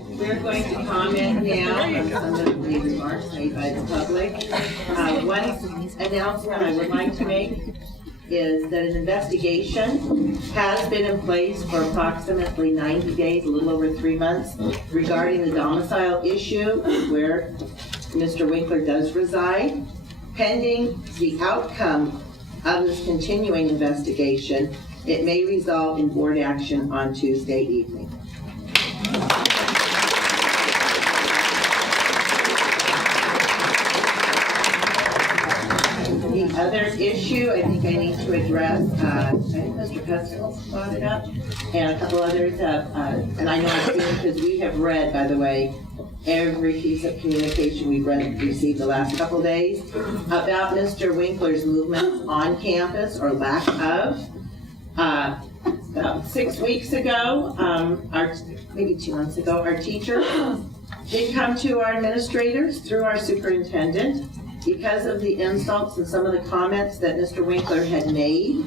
We're going to comment now on some of the remarks made by the public. One announcement I would like to make is that an investigation has been in place for approximately 90 days, a little over 3 months, regarding the domicile issue where Mr. Winkler does reside. Pending the outcome of this continuing investigation, it may result in board action on Tuesday evening. The other issue I think I need to address, I think Mr. Pestle brought it up, and a couple others have, and I know I've seen it because we have read, by the way, every piece of communication we've received the last couple days about Mr. Winkler's movements on campus, or lack of. About 6 weeks ago, maybe 2 months ago, our teacher did come to our administrators through our superintendent because of the insults and some of the comments that Mr. Winkler had made.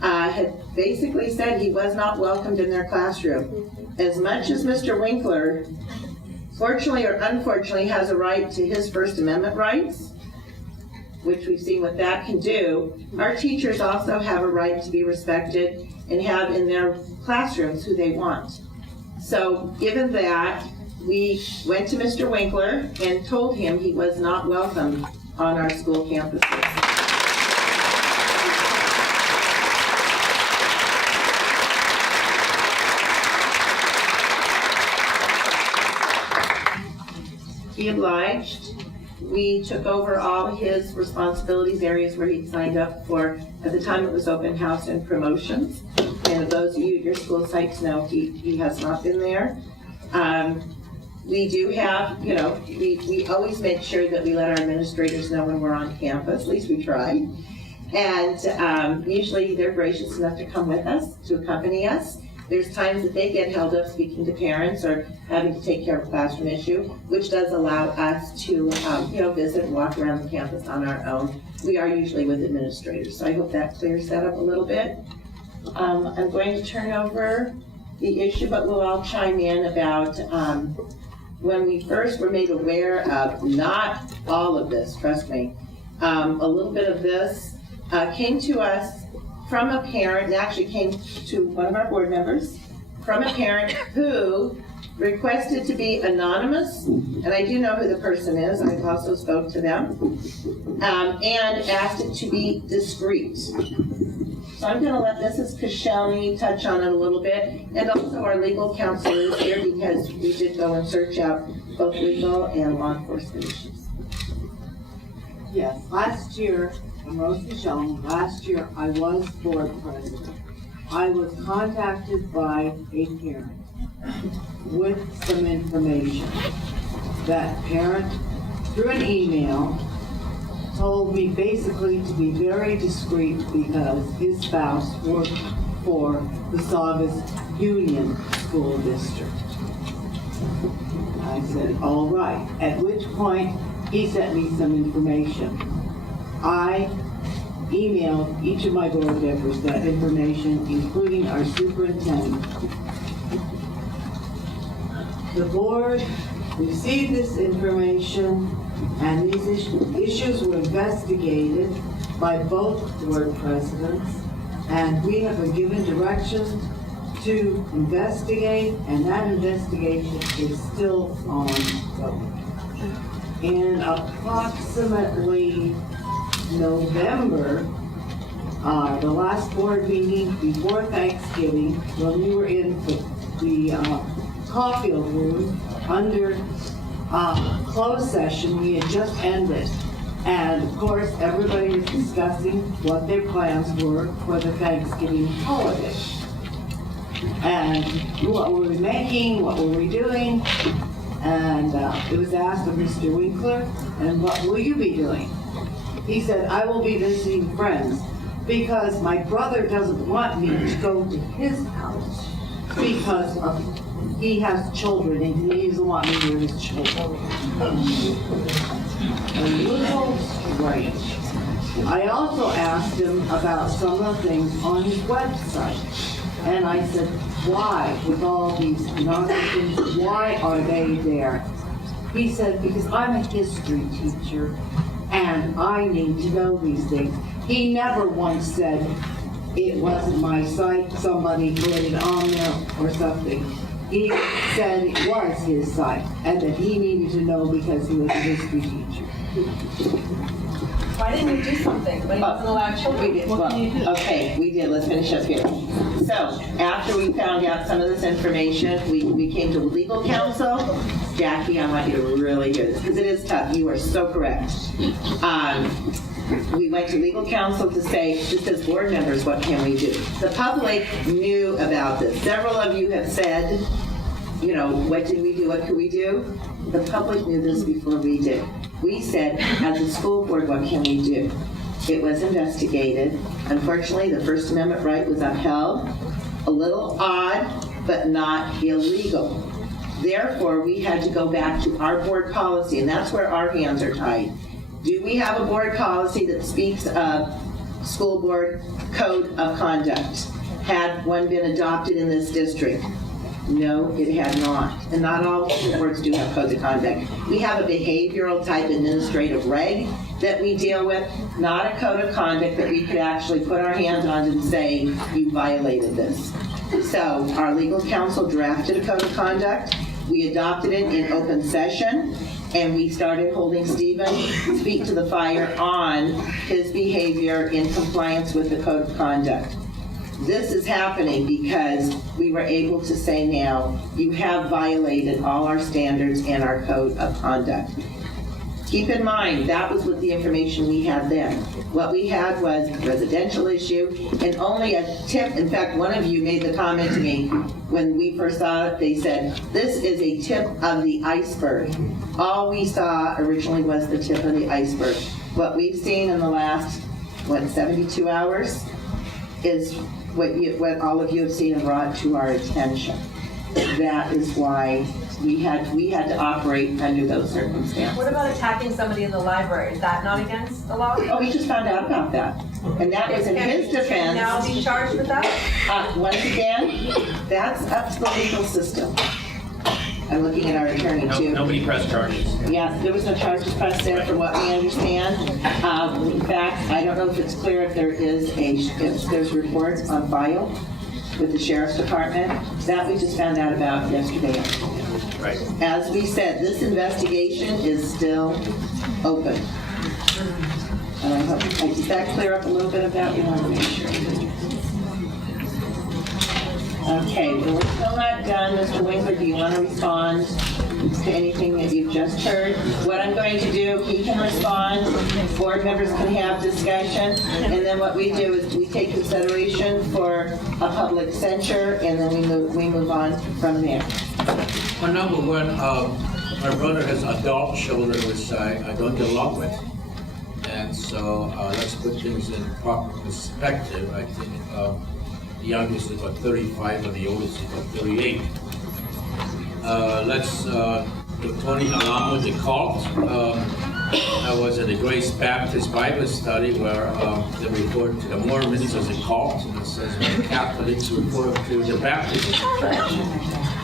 Had basically said he was not welcomed in their classroom. As much as Mr. Winkler, fortunately or unfortunately, has a right to his First Amendment rights, which we've seen what that can do, our teachers also have a right to be respected and have in their classrooms who they want. So given that, we went to Mr. Winkler and told him he was not welcome on our school campuses. He obliged. We took over all his responsibilities, areas where he'd signed up for. At the time it was open house and promotions. And those of you at your school sites know he has not been there. We do have, we always make sure that we let our administrators know when we're on campus, at least we try. And usually they're gracious enough to come with us, to accompany us. There's times that they get held up speaking to parents or having to take care of a classroom issue, which does allow us to, visit and walk around the campus on our own. We are usually with administrators, so I hope that clears that up a little bit. I'm going to turn over the issue, but we'll all chime in about when we first were made aware of, not all of this, trust me, a little bit of this came to us from a parent, and actually came to one of our board members, from a parent who requested to be anonymous, and I do know who the person is, I also spoke to them, and asked it to be discreet. So I'm going to let Mrs. Koscielny touch on it a little bit, and also our legal counsel is here because we did go and search out both legal and law enforcement issues. Yes, last year, I'm Rose Koscielny. Last year I was board president. I was contacted by a parent with some information. That parent, through an email, told me basically to be very discreet because his spouse worked for the Saugus Union School District. I said, all right. At which point, he sent me some information. I emailed each of my board members that information, including our superintendent. The board received this information, and these issues were investigated by both board presidents, and we have been given directions to investigate, and that investigation is still ongoing. In approximately November, the last board meeting before Thanksgiving, when we were in the Caulfield room under closed session, we had just ended. And of course, everybody was discussing what their plans were for the Thanksgiving holiday. And what were we making, what were we doing? And it was asked of Mr. Winkler, and what will you be doing? He said, I will be visiting friends because my brother doesn't want me to go to his house because he has children and he doesn't want me near his children. A little strange. I also asked him about some of the things on his website. And I said, why, with all these non-things, why are they there? He said, because I'm a history teacher and I need to know these things. He never once said, it wasn't my site, somebody put it on there or something. He said it was his site and that he needed to know because he was a history teacher. Why didn't you do something when he wasn't allowed children? We did. What can you do? Okay, we did. Let's finish up here. So, after we found out some of this information, we came to legal counsel. Jackie, I want you to really hear this, because it is tough. You are so correct. We went to legal counsel to say, just as board members, what can we do? The public knew about this. Several of you have said, you know, what did we do? What could we do? The public knew this before we did. We said, as a school board, what can we do? It was investigated. Unfortunately, the First Amendment right was upheld. A little odd, but not illegal. Therefore, we had to go back to our board policy, and that's where our hands are tied. Do we have a board policy that speaks of school board code of conduct? Had one been adopted in this district? No, it had not. And not all school boards do have codes of conduct. We have a behavioral type administrative reg that we deal with, not a code of conduct that we could actually put our hands on and say, you violated this. So our legal counsel drafted a code of conduct. We adopted it in open session, and we started holding Stephen's feet to the fire on his behavior in compliance with the code of conduct. This is happening because we were able to say now, you have violated all our standards and our code of conduct. Keep in mind, that was with the information we had then. What we had was a residential issue and only a tip. In fact, one of you made the comment to me when we first saw it, they said, this is a tip of the iceberg. All we saw originally was the tip of the iceberg. What we've seen in the last, 72 hours is what all of you have seen and brought to our attention. That is why we had to operate under those circumstances. What about attacking somebody in the library? Is that not against the law? Oh, we just found out about that. And that was in his Can now defense. be charged with that? Once again, that's up to the legal system. I'm looking at our attorney too. Nobody pressed charges. Yes, there was no charges pressed there from what we understand. In fact, I don't know if it's clear if there's reports on file with the sheriff's department. That we just found out about yesterday. Right. As we said, this investigation is still open. And I hope, does that clear up a little bit of that? We want to make sure. Okay, well, we're still not done. Mr. Winkler, do you want to respond to anything that you've just heard? What I'm going to do, he can respond, board members can have discussion, and then what we do is we take consideration for a public censure, and then we move on from there. Well, number one, my brother has adult children, which I don't get along with. And so let's put things in proper perspective. I think the youngest is about 35 and the oldest is about 38. Let's put Tony along with the cult. I was at the Grace Baptist Bible study where they referred to the Mormons as a cult, and it says when the Catholics refer to the Baptists as a church.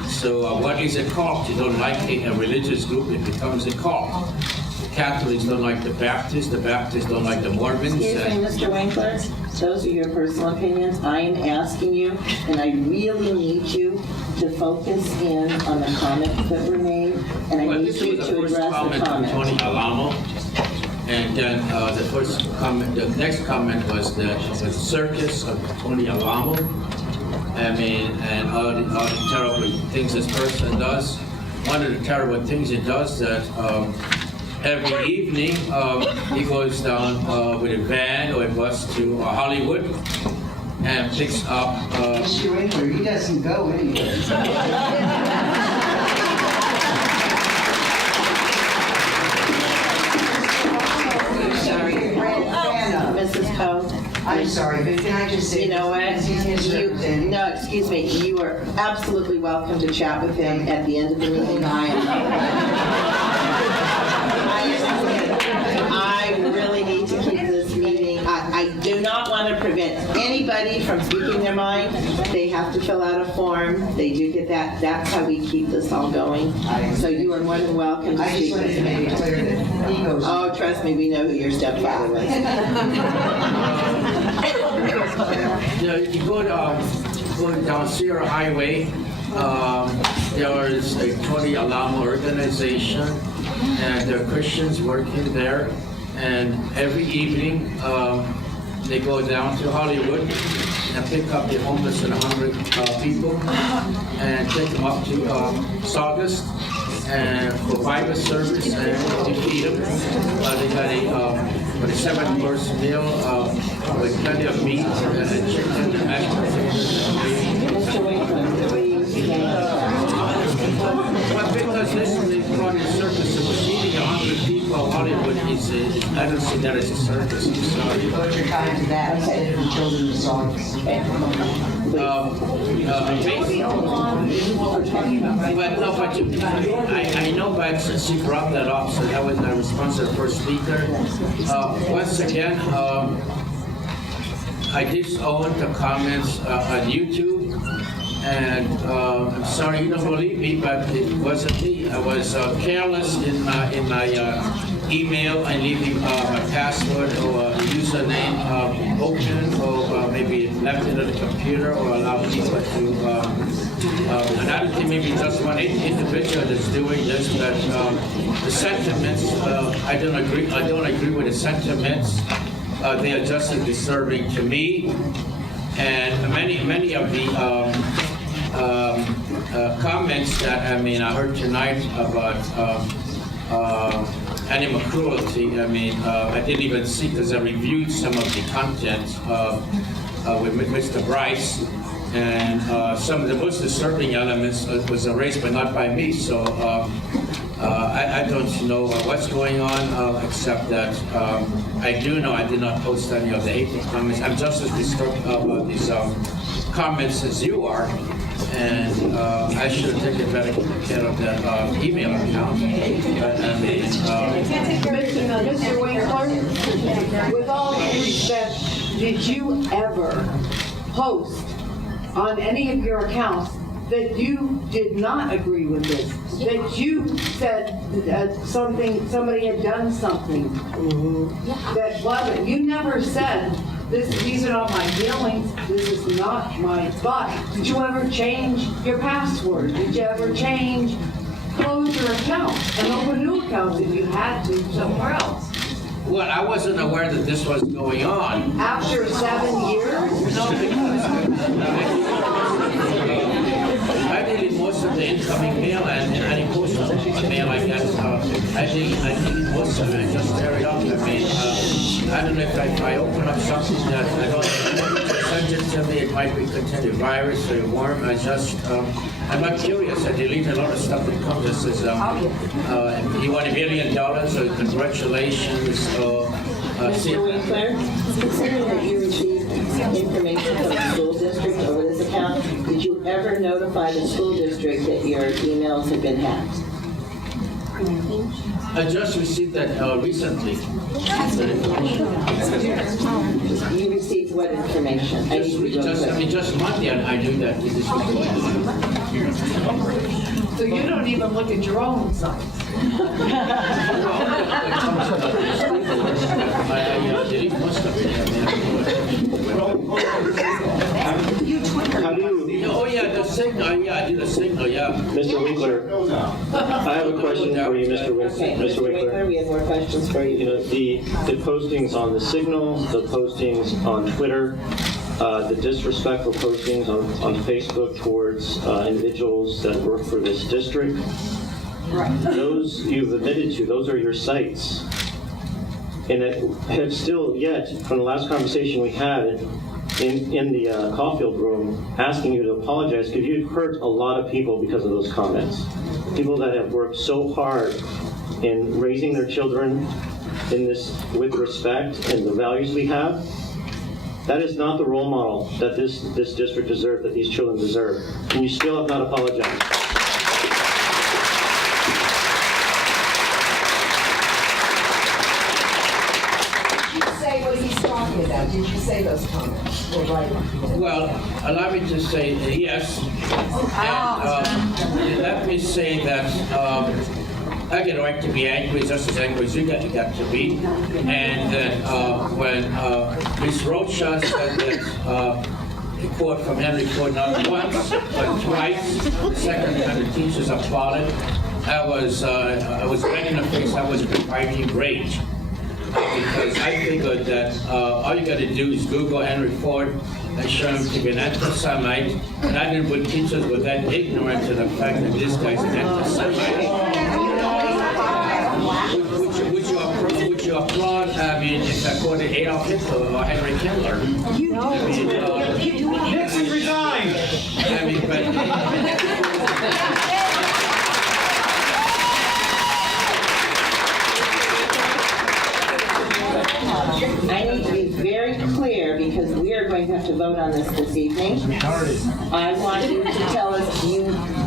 So what is a cult? You don't like a religious group, it becomes a cult. The Catholics don't like the Baptists don't like the Mormons. Excuse me, Mr. Winkler, those are your personal opinions. I am asking you, and I really need you to focus in on the comments that were made, and I need you to address the Comment from Tony comments. Alamo, and then the next comment was the circus of Tony Alamo. I mean, and all the terrible things this person does. One of the terrible things he does that every evening he goes down with a van or a bus to Hollywood and picks up. Mr. Winkler, he doesn't go anywhere. Sorry. Mrs. Poe. I'm sorry, but can I just say? You know what? He's misrepresenting. No, excuse me. You are absolutely welcome to chat with him at the end of the meeting. I really need to keep this meeting. I do not want to prevent anybody anybody from speaking their mind, they have to fill out a form. They do get that. That's how we keep this all going. So you are more than welcome to I just speak wanted with to make me. it clear that he goes. Oh, trust me, we know who your stepfather was. You go down Sierra Highway, there is a Tony Alamo organization, and there are Christians working there. And every evening, they go down to Hollywood and pick up the homeless and hungry people and take them up to Saugus and for Bible service and to feed them. They got a 7-course meal with plenty of meat and chicken and mashed potatoes. Mr. Winkler, what do you think? But because this is brought in circus and we're feeding 100 people, Hollywood is I don't see that as a circus. I'm sorry. Devote your time to that instead of the children of Saugus. I know, but since you brought that up, so that was my response to the first speaker. Once again, I disown the comments on YouTube. And I'm sorry you don't believe me, but it wasn't me. I was careless in my email and leaving my password or username open, or maybe left it on the computer, or allowed people to. And I don't think maybe just one individual that's doing this, but the sentiments, I don't agree. I don't agree with the sentiments. They are just as disturbing to me, and many of the. Comments that I heard tonight about animal cruelty. I didn't even see because I reviewed some of the content with Mr. Bryce, and some of the most disturbing elements was erased, but not by me. So I don't know what's going on, except that I do know I did not post any of the hateful comments. I'm just as disturbed about these comments as you are. And I should have taken better care of that email account. But, Mr. Winkler, with all due respect, did you ever post on any of your accounts that you did not agree with this? That you said somebody had done something that wasn't? You never said, these are not my feelings, this is not my thought. Did you ever change your password? Did you ever close your account and open new accounts if you had to somewhere else? well, I wasn't aware that this was going on. After 7 years? No, because I deleted most of the incoming mail and any postal mail I get. I think most of it, just tear it up. I don't know if I open up something that I don't send it to me, it might be contain a virus or a worm. I'm not curious. I delete a lot of stuff that comes that says, you want $1 million, so congratulations. Mr. Winkler, considering that you received information from the school district over this account, did you ever notify the school district that your emails had been hacked? I just received that recently. You received what information? I need to be real quick. Just Monday, I knew that this was going on. So you don't even look at your own sites? I delete most of it. How do you, Oh, yeah, the signal. Yeah, I did a signal, yeah. Mr. Winkler, I have a question for you, Mr. Okay, Mr. Winkler. we have more questions for You you. know, the postings on the Signal, the postings on Twitter, the disrespectful postings on Facebook towards individuals that work for this district, those you've admitted to, those are your sites. And that have still yet, from the last conversation we had in the Caulfield room, asking you to apologize because you've hurt a lot of people because of those comments. People that have worked so hard in raising their children in this with respect and the values we have. That is not the role model that this district deserves, that these children deserve. And you still have not apologized. Did you say what he's talking about? Did you say those comments? Well, allow me to say yes. And let me say that I get a right to be angry, just as angry as you got to be. And that when Ms. Rocha said that a quote from Henry Ford, not once, but twice, the second time the teachers applauded, I was red in the face. I was fighting rage. Because I figured that all you got to do is Google Henry Ford and show him to be an anti-Semite, and I didn't put teachers were that ignorant to the fact that this guy's an anti-Semite. Would you applaud, I mean, if I quoted Adolf Hitler or Henry Himmler? Nixon resigned! I mean, but... I need to be very clear because we are going to have to vote on this evening. I want you to tell us you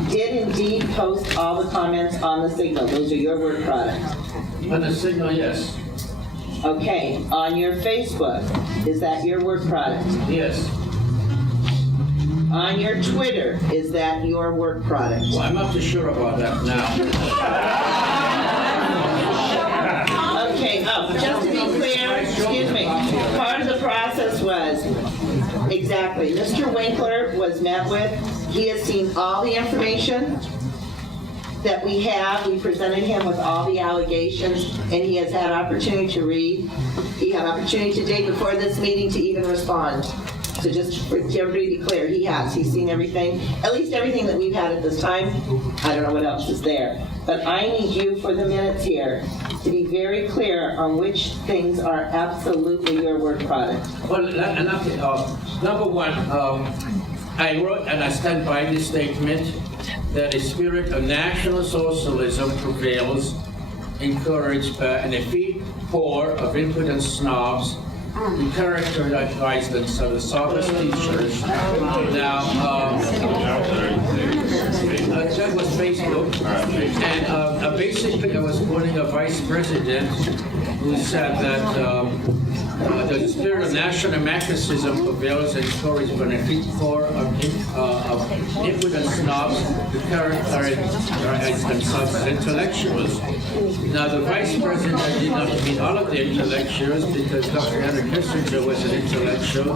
did indeed post all the comments on the Signal. Those are your work products. On the Signal, yes. Okay, on your Facebook, is that your work product? Yes. On your Twitter, is that your work product? Well, I'm not too sure about that now. Okay, just to be clear, excuse me, part of the process was, exactly, Mr. Winkler was met with, he has seen all the information that we have, we presented him with all the allegations, and he has had opportunity to read. He had opportunity today before this meeting to even respond. So just for everybody to be clear, he's seen everything, at least everything that we've had at this time. I don't know what else is there. But I need you for the minutes here to be very clear on which things are absolutely your work product. Well, number one, I wrote and I stand by this statement that a spirit of National Socialism prevails, encouraged by an effete poor of impudent snobs who characterized themselves as Saugus teachers. Now, that was Facebook, and basically I was quoting a vice president who said that the spirit of national democratism prevails and encouraged by an elite core of impudent snobs who characterize themselves as intellectuals. Now, the vice president did not mean all of the intellectuals because Dr. Henry Kissinger was an intellectual.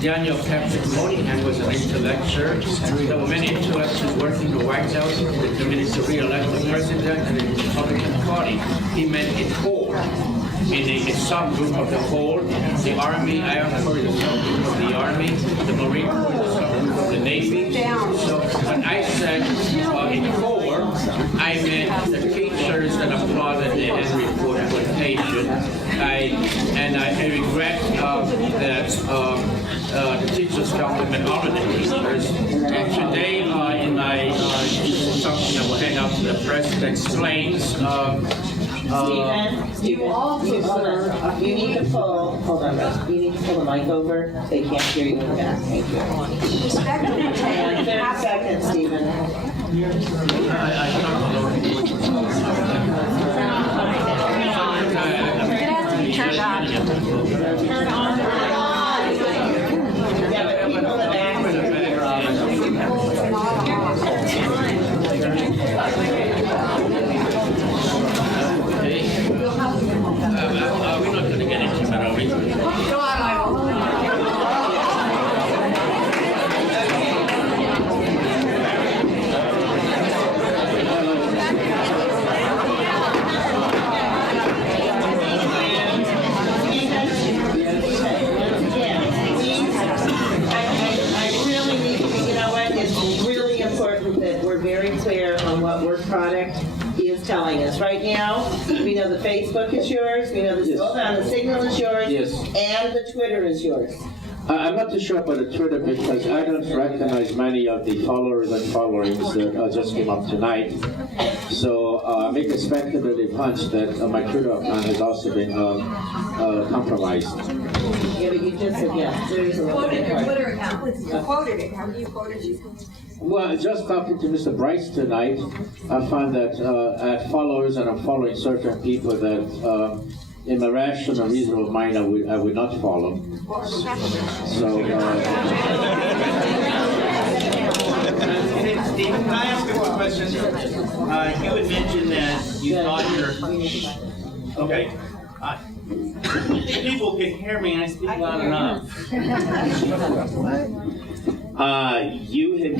Daniel Patrick Moynihan was an intellectual. There were many intellectuals working in the White House, the committee to re-elect the president and the Republican Party. He meant a whole, meaning a subgroup of the whole. The Army, I am for the subgroup of the Army. The Marine Corps, the subgroup of the Navy. So when I said in core, I meant the teachers that applauded the Henry Ford quotation. I regret that the teachers felt they meant all of the teachers. And today, in my something that will hand out to the press that explains. Stephen, hold on. You need to pull, hold on, you need to pull the mic over. They can't hear you in the back. Thank you. And 30 seconds, Stephen. Turn on. Yeah, but people in the back. We're not going to get into that, are we? Very clear on what work product he is telling us. Right now, we know the Facebook is yours, we know the, the Signal is yours, Yes. And the Twitter is yours. I'm not too sure about the Twitter because I don't recognize many of the followers and followings that just came up tonight. So I make a speculative hunch that my Twitter account has also been compromised. Yeah, but you just said yes. There is a little bit Your hard. Twitter account. You quoted it. How do you quote it? Well, just talking to Mr. Bryce tonight, I found that I had followers and I'm following certain people that in my rational, reasonable mind, I would not follow. So, Stephen, can I ask a quick question? You had mentioned that you thought okay. People can hear me and I speak loud enough. You had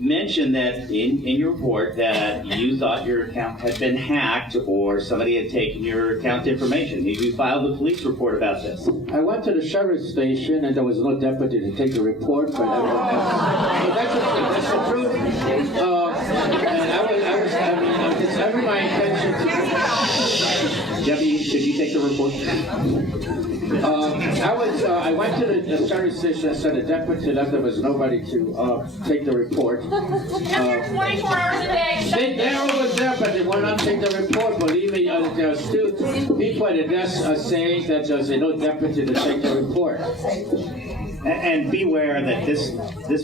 mentioned that in your report that you thought your account had been hacked or somebody had taken your account information. You filed a police report about this. I went to the sheriff's station and there was no deputy to take the report, but that's the truth. And it's never my intention to... Debbie, should you take the report? I went to the sheriff's station and said the deputy left, there was nobody to take the report. You're 24 hours a day. They're always there, but they will not take the report. Believe me, there are still people at the desk saying that there's no deputy to take the report. And beware that this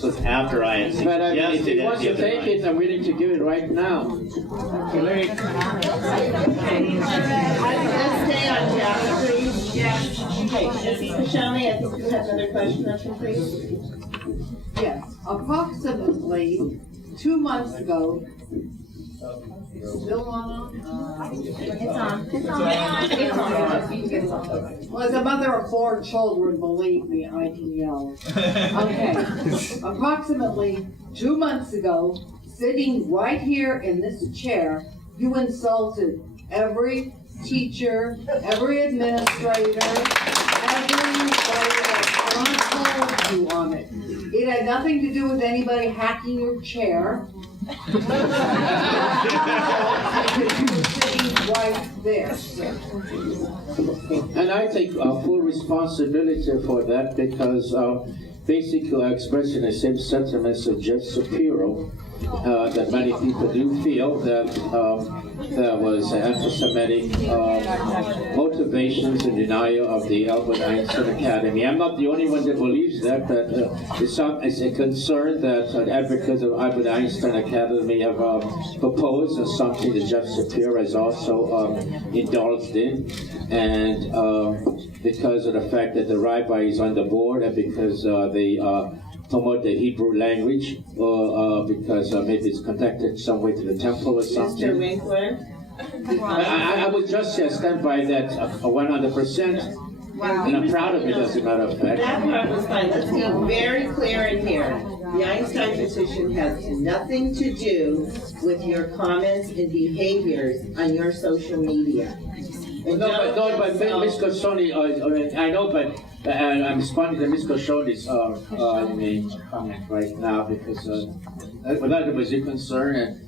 was after I had But if suggested he wants to take it, I'm willing to give it right now. Let's stay on task, please. Yes. Okay, Mrs. Kashani, I think you have another question, please. Yes, approximately 2 months ago. Still on? It's on. Well, as a mother of 4 children, believe me, I can yell. Okay, approximately 2 months ago, sitting right here in this chair, you insulted every teacher, every administrator, everybody that told you on it. It had nothing to do with anybody hacking your chair. Sitting right there. And I take full responsibility for that because basically I expressed the same sentiments of Jeff Shapiro, that many people do feel that there was anti-Semitic motivations in denial of the Albert Einstein Academy. I'm not the only one that believes that, but it's a concern that advocates of Albert Einstein Academy have proposed, and something that Jeff Shapiro has also indulged in. And because of the fact that the rabbi is on the board, and because they promote the Hebrew language, or because maybe it's connected some way to the temple or something. Mr. Winkler? I would just stand by that 100%, and I'm proud of it, as a matter of fact. That part was fine. Let's be very clear in here. The Einstein petition has nothing to do with your comments and behaviors on your social media. And No, but Ms. Cossoni, I know, but I'm responding to Ms. Cossoni's comment right now because without it was a concern, and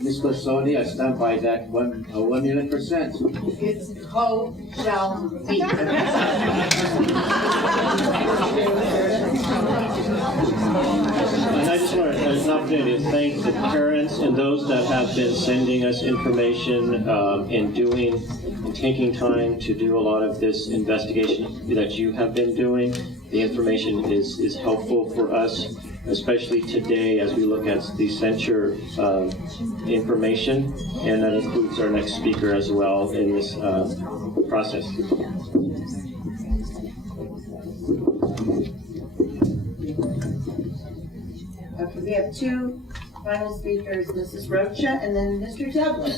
Ms. Cossoni, I stand by that 1,000,000%. It's co shall be. And I just want to have an opportunity to thank the parents and those that have been sending us information and taking time to do a lot of this investigation that you have been doing. The information is helpful for us, especially today as we look at the censure information, and that includes our next speaker as well in this process. Okay, we have 2 final speakers, Mrs. Rocha and then Mr. Devlin.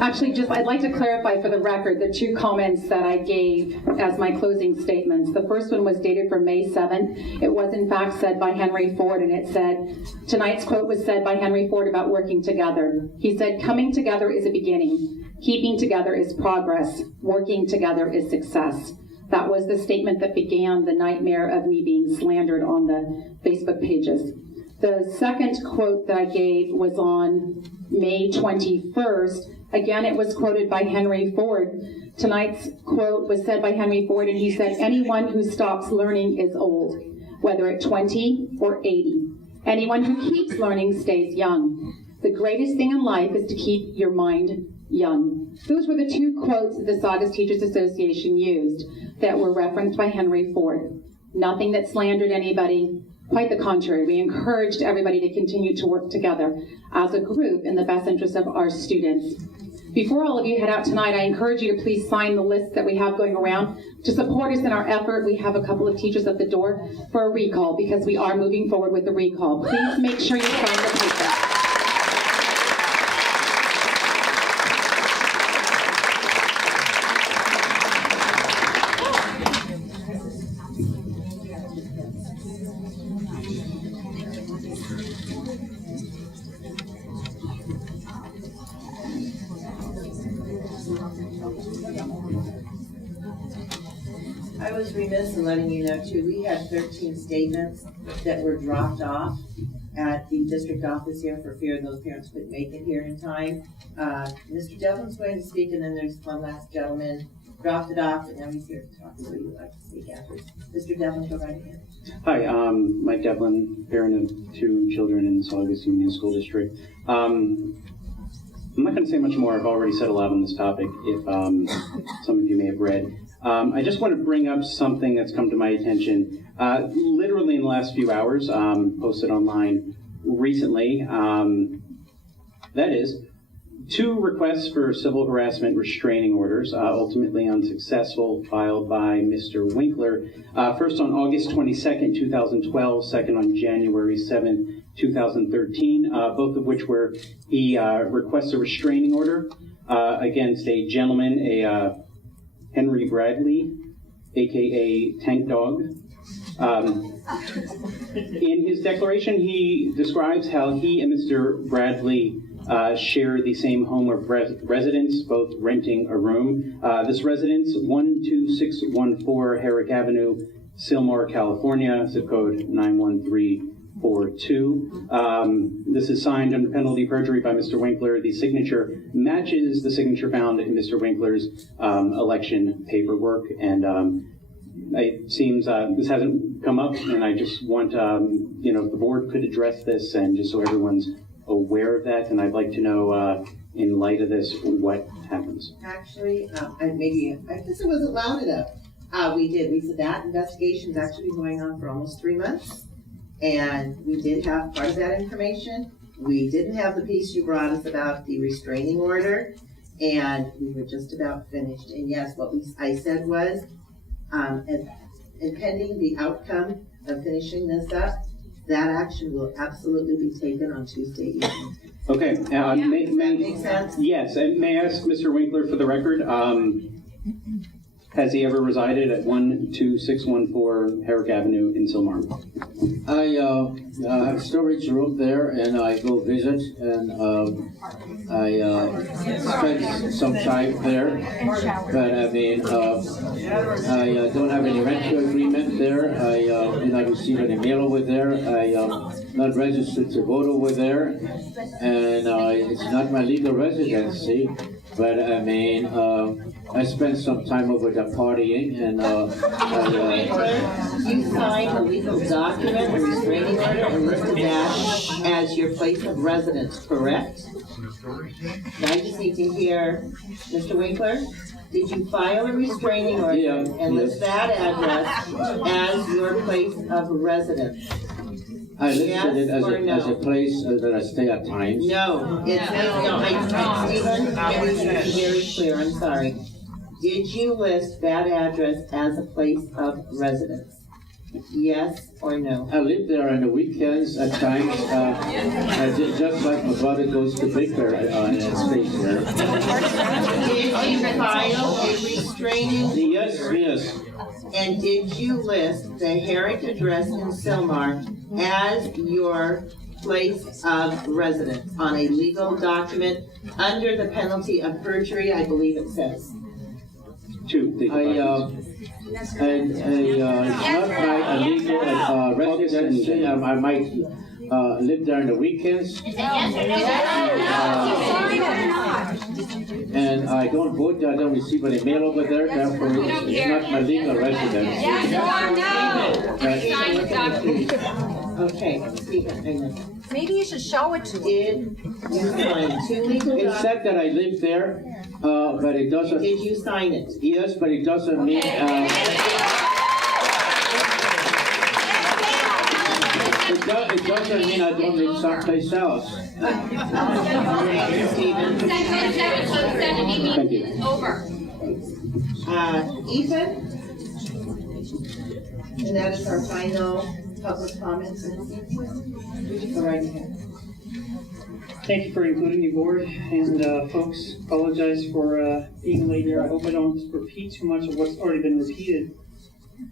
Actually, I'd like to clarify for the record the 2 comments that I gave as my closing statements. The first one was dated from May 7th. It was in fact said by Henry Ford, and it said, tonight's quote was said by Henry Ford about working together. He said, coming together is a beginning. Keeping together is progress. Working together is success. That was the statement that began the nightmare of me being slandered on the Facebook pages. The second quote that I gave was on May 21st. Again, it was quoted by Henry Ford. Tonight's quote was said by Henry Ford, and he said, anyone who stops learning is old, whether at 20 or 80. Anyone who keeps learning stays young. The greatest thing in life is to keep your mind young. Those were the 2 quotes that the Saugus Teachers Association used that were referenced by Henry Ford. Nothing that slandered anybody. Quite the contrary, we encouraged everybody to continue to work together as a group in the best interest of our students. Before all of you head out tonight, I encourage you to please sign the list that we have going around. To support us in our effort, we have a couple of teachers at the door for a recall because we are moving forward with the recall. Please make sure you sign the paper. I was remiss in letting you know too, we had 13 statements that were dropped off at the district office here for fear those parents couldn't make it here in time. Mr. Devlin's going to speak, and then there's one last gentleman dropped it off, and now he's here to talk, so you would like to speak after. Mr. Devlin, go right ahead. Hi, Mike Devlin, parent of 2 children in the Saugus Union School District. I'm not going to say much more. I've already said a lot on this topic, if some of you may have read. I just want to bring up something that's come to my attention literally in the last few hours, posted online recently. That is, 2 requests for civil harassment restraining orders, ultimately unsuccessful, filed by Mr. Winkler. First on August 22nd, 2012, second on January 7th, 2013, both of which were he requests a restraining order against a gentleman, a Henry Bradley, aka Tank Dog. In his declaration, he describes how he and Mr. Bradley share the same home of residence, both renting a room. This residence, 12614 Herrick Avenue, Sylmar, California, zip code 91342. This is signed under penalty of perjury by Mr. Winkler. The signature matches the signature found in Mr. Winkler's election paperwork, and it seems this hasn't come up, and I just want, if the board could address this, and just so everyone's aware of that, and I'd like to know, in light of this, what happens. Actually, I guess it wasn't loud enough. We said that investigation's actually been going on for almost 3 months, and we did have part of that information. We didn't have the piece you brought us about the restraining order, and we were just about finished. And yes, what I said was, and pending the outcome of finishing this up, that action will absolutely be taken on Tuesday evening. Okay. Does that make sense? Yes, and may I ask Mr. Winkler for the record, has he ever resided at 12614 Herrick Avenue in Sylmar? I have a storage room there, and I go visit, and I spend some time there. But I mean, I don't have any rental agreement there. I do not receive any mail over there. I not registered to vote over there, and it's not my legal residency. But I mean, I spent some time over there partying, and you signed a legal document, a restraining order, and listed that as your place of residence, correct? Now I just need to hear, Mr. Winkler, did you file a restraining order and list that address as your place of residence? I listed it as a place that I stay at times. No, Stephen, maybe you should be very clear, I'm sorry. Did you list that address as a place of residence? Yes or no? I live there on the weekends at times, just like my brother goes to Winkler and stays there. Did you file a restraining? Yes. And did you list the Herrick address in Sylmar as your place of residence on a legal document under the penalty of perjury, I believe it says? It's not my illegal residency. I might live there on the weekends. And I don't vote there. I don't receive any mail over there. Therefore, it's not my legal residence. Okay, Stephen, Maybe you should show it to him. did you sign 2 legal It documents? said that I live there, but it doesn't. Did you sign it? Yes, but it doesn't mean. It doesn't mean I don't live someplace else. Stephen. Ethan? And that is our final public comments. Go right ahead. Thank you for including me, board, and folks, apologize for being late here. I hope I don't repeat too much of what's already been repeated.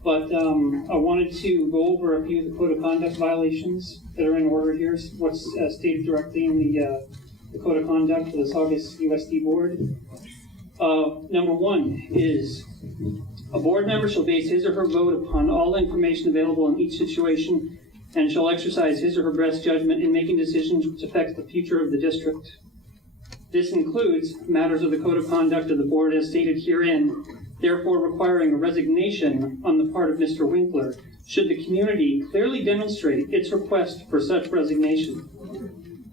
But I wanted to go over a few of the code of conduct violations that are in order here. What's stated directly in the code of conduct for the Saugus USD board. Number one is a board member shall base his or her vote upon all information available in each situation and shall exercise his or her best judgment in making decisions which affect the future of the district. This includes matters of the code of conduct of the board as stated herein, therefore requiring a resignation on the part of Mr. Winkler, should the community clearly demonstrate its request for such resignation.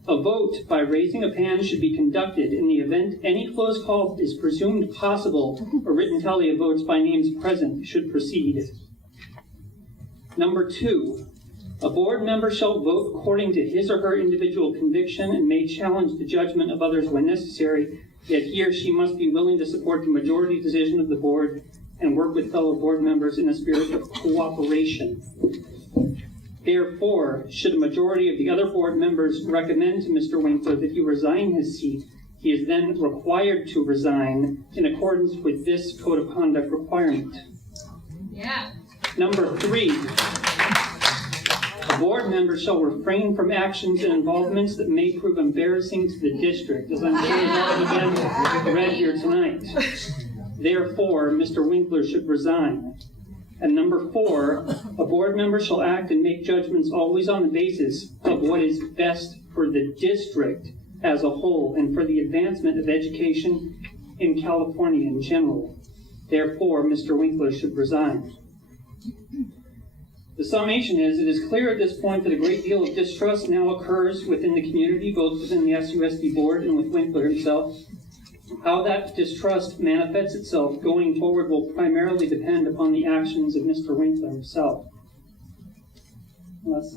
A vote by raising of hands should be conducted in the event any close call is presumed possible. A written tally of votes by names present should proceed. Number two, a board member shall vote according to his or her individual conviction and may challenge the judgment of others when necessary, yet he or she must be willing to support the majority decision of the board and work with fellow board members in a spirit of cooperation. Therefore, should a majority of the other board members recommend to Mr. Winkler that he resign his seat, he is then required to resign in accordance with this code of conduct requirement. Yeah. Number three, a board member shall refrain from actions and involvements that may prove embarrassing to the district, as I'm sure has already been read here tonight. Therefore, Mr. Winkler should resign. And number four, a board member shall act and make judgments always on the basis of what is best for the district as a whole and for the advancement of education in California in general. Therefore, Mr. Winkler should resign. The summation is, it is clear at this point that a great deal of distrust now occurs within the community, both within the SUSD board and with Winkler himself. How that distrust manifests itself going forward will primarily depend upon the actions of Mr. Winkler himself. Unless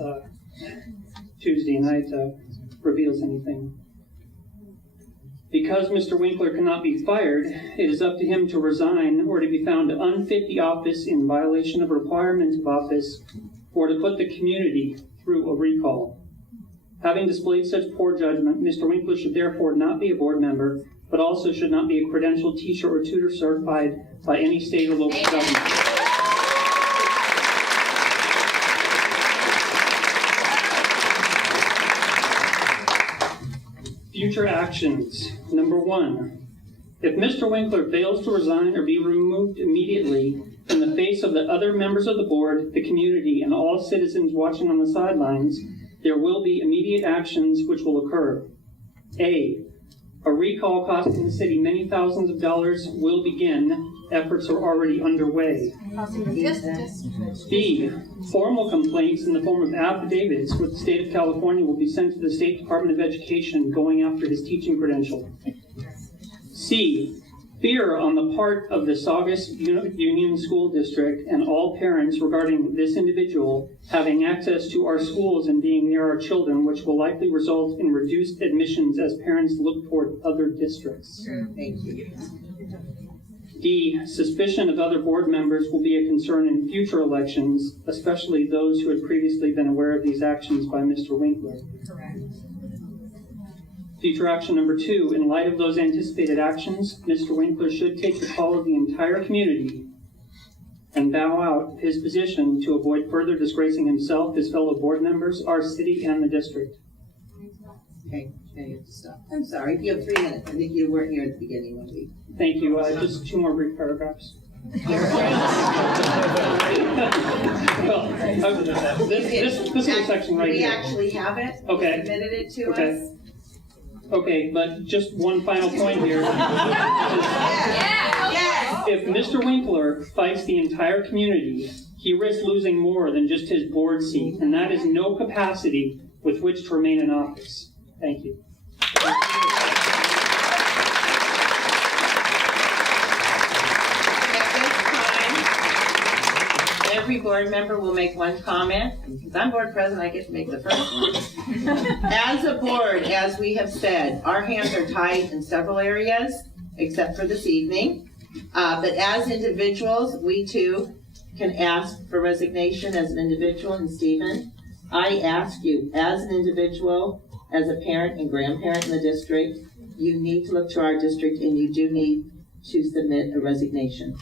Tuesday night reveals anything. Because Mr. Winkler cannot be fired, it is up to him to resign or to be found unfit the office in violation of requirements of office or to put the community through a recall. Having displayed such poor judgment, Mr. Winkler should therefore not be a board member, but also should not be a credentialed teacher or tutor certified by any state or local government. Future actions. Number one, if Mr. Winkler fails to resign or be removed immediately in the face of the other members of the board, the community, and all citizens watching on the sidelines, there will be immediate actions which will occur. A recall costing the city many thousands of dollars will begin. Efforts are already underway. B, formal complaints in the form of affidavits with the state of California will be sent to the State Department of Education going after his teaching credential. C, fear on the part of the Saugus Union School District and all parents regarding this individual having access to our schools and being near our children, which will likely result in reduced admissions as parents look toward other districts. Thank you. D, suspicion of other board members will be a concern in future elections, especially those who had previously been aware of these actions by Mr. Winkler. Correct. Future action number two, in light of those anticipated actions, Mr. Winkler should take the call of the entire community and bow out his position to avoid further disgracing himself, his fellow board members, our city, and the district. Okay, you have to stop. I'm sorry, you have 3 minutes. I think you weren't here at the beginning of the week. Thank you. Just 2 more brief paragraphs. Well, this little section right here. We here. actually have it. Okay. You submitted it to Okay. us. Okay, but just one final point here. Yes. If Mr. Winkler fights the entire community, he risks losing more than just his board seat, and that is no capacity with which to remain in office. Thank you. Every board member will make one comment. Because I'm board president, I get to make the first one. As a board, as we have said, our hands are tied in several areas. except for this evening. But as individuals, we too can ask for resignation as an individual. And Stephen, I ask you, as an individual, as a parent and grandparent in the district, you need to look to our district and you do need to submit a resignation.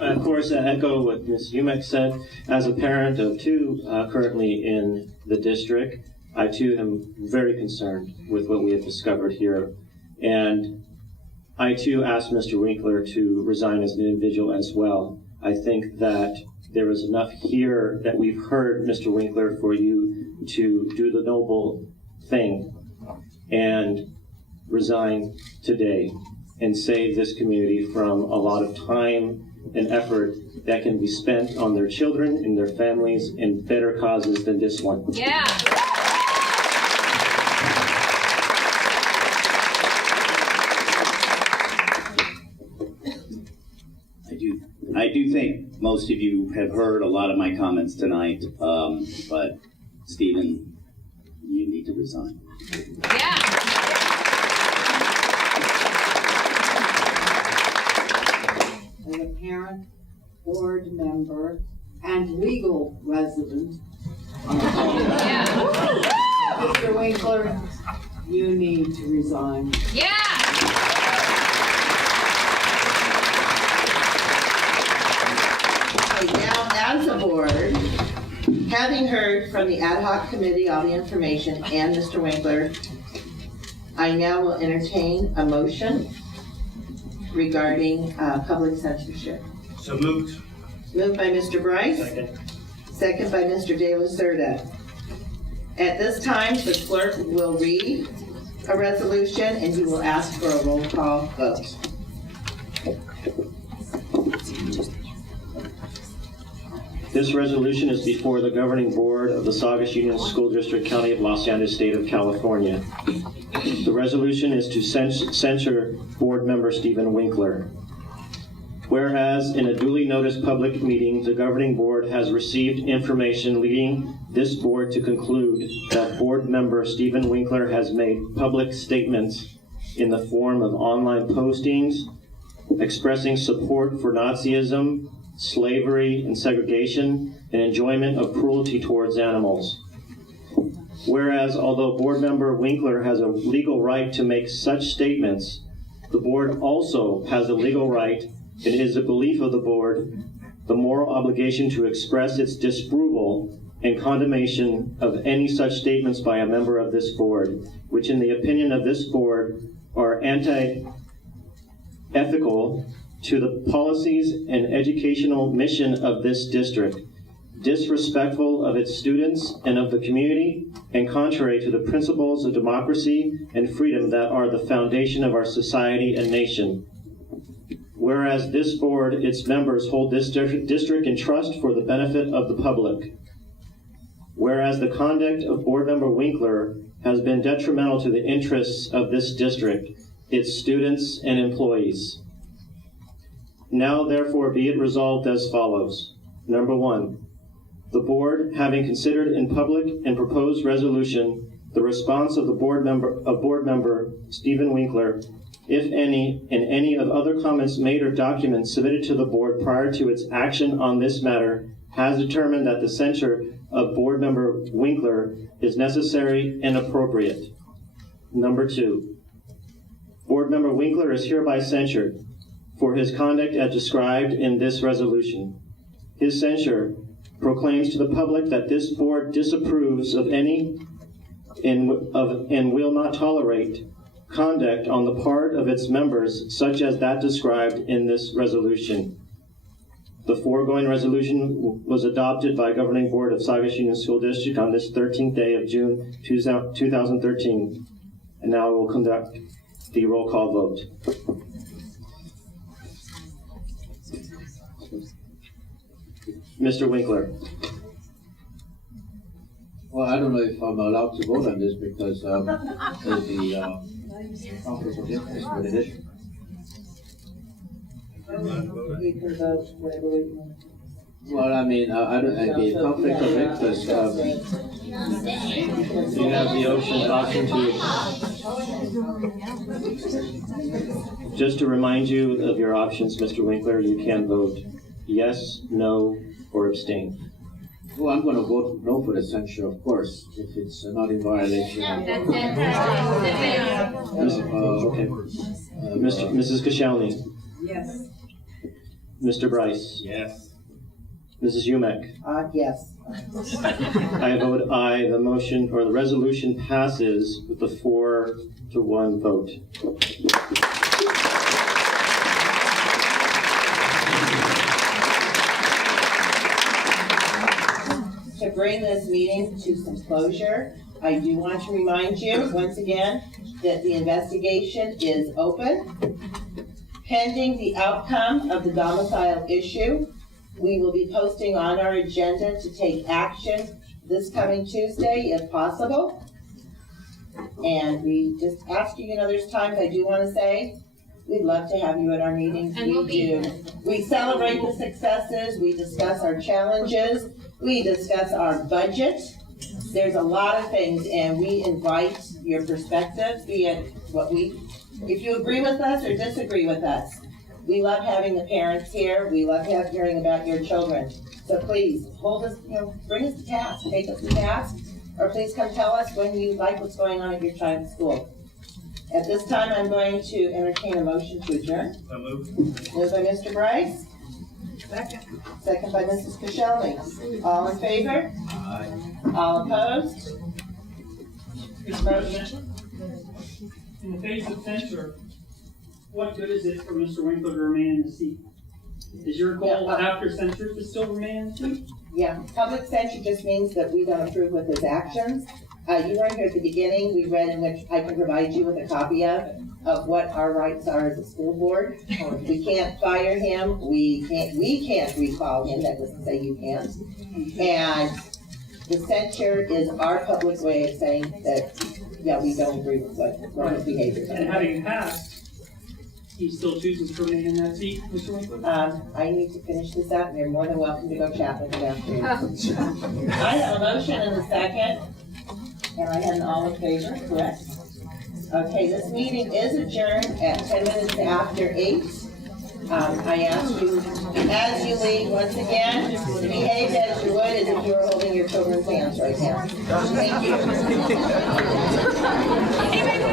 Of course, I echo what Ms. Umek said. As a parent of two currently in the district, I too am very concerned with what we have discovered here. And I too asked Mr. Winkler to resign as an individual as well. I think that there is enough here that we've heard, Mr. Winkler, for you to do the noble thing and resign today and save this community from a lot of time and effort that can be spent on their children and their families and better causes than this one. Yeah. I do think most of you have heard a lot of my comments tonight, but Stephen, you need to resign. Yeah. As a parent, board member, and legal resident of Yeah. Mr. Winkler, you need to resign. Yeah. Okay, now as a board, having heard from the ad hoc committee all the information and Mr. Winkler, I now will entertain a motion regarding public censorship. So moved. Moved by Mr. Bryce. Second. Second by Mr. De La Cerda. At this time, the clerk will read a resolution and you will ask for a roll call vote. This resolution is before the governing board of the Saugus Union School District, County of Los Angeles, State of California. The resolution is to censure board member Stephen Winkler. Whereas in a duly noticed public meeting, the governing board has received information leading this board to conclude that board member Stephen Winkler has made public statements in the form of online postings expressing support for Nazism, slavery and segregation, and enjoyment of cruelty towards animals. Whereas, although board member Winkler has a legal right to make such statements, the board also has a legal right, and it is the belief of the board, the moral obligation to express its disapproval and condemnation of any such statements by a member of this board, which in the opinion of this board are anti-ethical to the policies and educational mission of this district, disrespectful of its students and of the community, and contrary to the principles of democracy and freedom that are the foundation of our society and nation. Whereas this board, its members hold this district in trust for the benefit of the public. Whereas the conduct of board member Winkler has been detrimental to the interests of this district, its students and employees. Now, therefore, be it resolved as follows. Number 1, the board, having considered in public and proposed resolution the response of the board member Stephen Winkler, if any, and any of other comments made or documents submitted to the board prior to its action on this matter, has determined that the censure of board member Winkler is necessary and appropriate. Number 2, board member Winkler is hereby censured for his conduct as described in this resolution. His censure proclaims to the public that this board disapproves of any and will not tolerate conduct on the part of its members such as that described in this resolution. The foregoing resolution was adopted by Governing Board of Saugus Union School District on this 13th day of June 2013. And now we'll conduct the roll call vote. Mr. Winkler. Well, I don't know if I'm allowed to vote on this because there's the conflict of interest for the district. You can vote whatever way you want. Well, I mean, I don't, the conflict of interest, You have the option to, just to remind you of your options, Mr. Winkler, you can vote yes, no, or abstain. well, I'm gonna vote no for the censure, of course, if it's not in violation. Okay. Mrs. Koscielny, Yes. Mr. Bryce, Yes. Mrs. Umek. Yes. I vote aye. The motion or the resolution passes with a 4-1 vote. To bring this meeting to some closure, I do want to remind you, once again, that the investigation is open. Pending the outcome of the domicile issue, we will be posting on our agenda to take action this coming Tuesday, if possible. And we just ask you, there's times I do want to say, we'd love to have you at our meetings. And we'll be do. We celebrate the successes, we discuss our challenges, we discuss our budget. There's a lot of things, and we invite your perspectives, be it if you agree with us or disagree with us. We love having the parents here. We love hearing about your children. So please, hold us, bring us to task, take us to task, or please come tell us when you like what's going on at your child's school. At this time, I'm going to entertain a motion to adjourn. So moved. Moved by Mr. Bryce. Second by Mrs. Koscielny. All in favor? Aye. All opposed? Mr. President, in the face of censure, what good is it for Mr. Winkler to remain in the seat? Is your goal after censure to still remain in the seat? Yeah, public censure just means that we don't approve with his actions. You weren't here at the beginning. We read in which I can provide you with a copy of what our rights are as a school board. We can't fire him. We can't recall him. That doesn't say you can't. And the censure is our public way of saying that, yeah, we don't agree with what his behavior is. And having passed, he still chooses to remain in that seat, Mr. Winkler? I need to finish this up, and you're more than welcome to go chat with him afterwards. I have a motion and a second, and I had an all in favor, correct? Okay, this meeting is adjourned at 10 minutes after 8. I ask you, as you leave, once again, to behave as you would as if you were holding your children's hands right now. Thank you.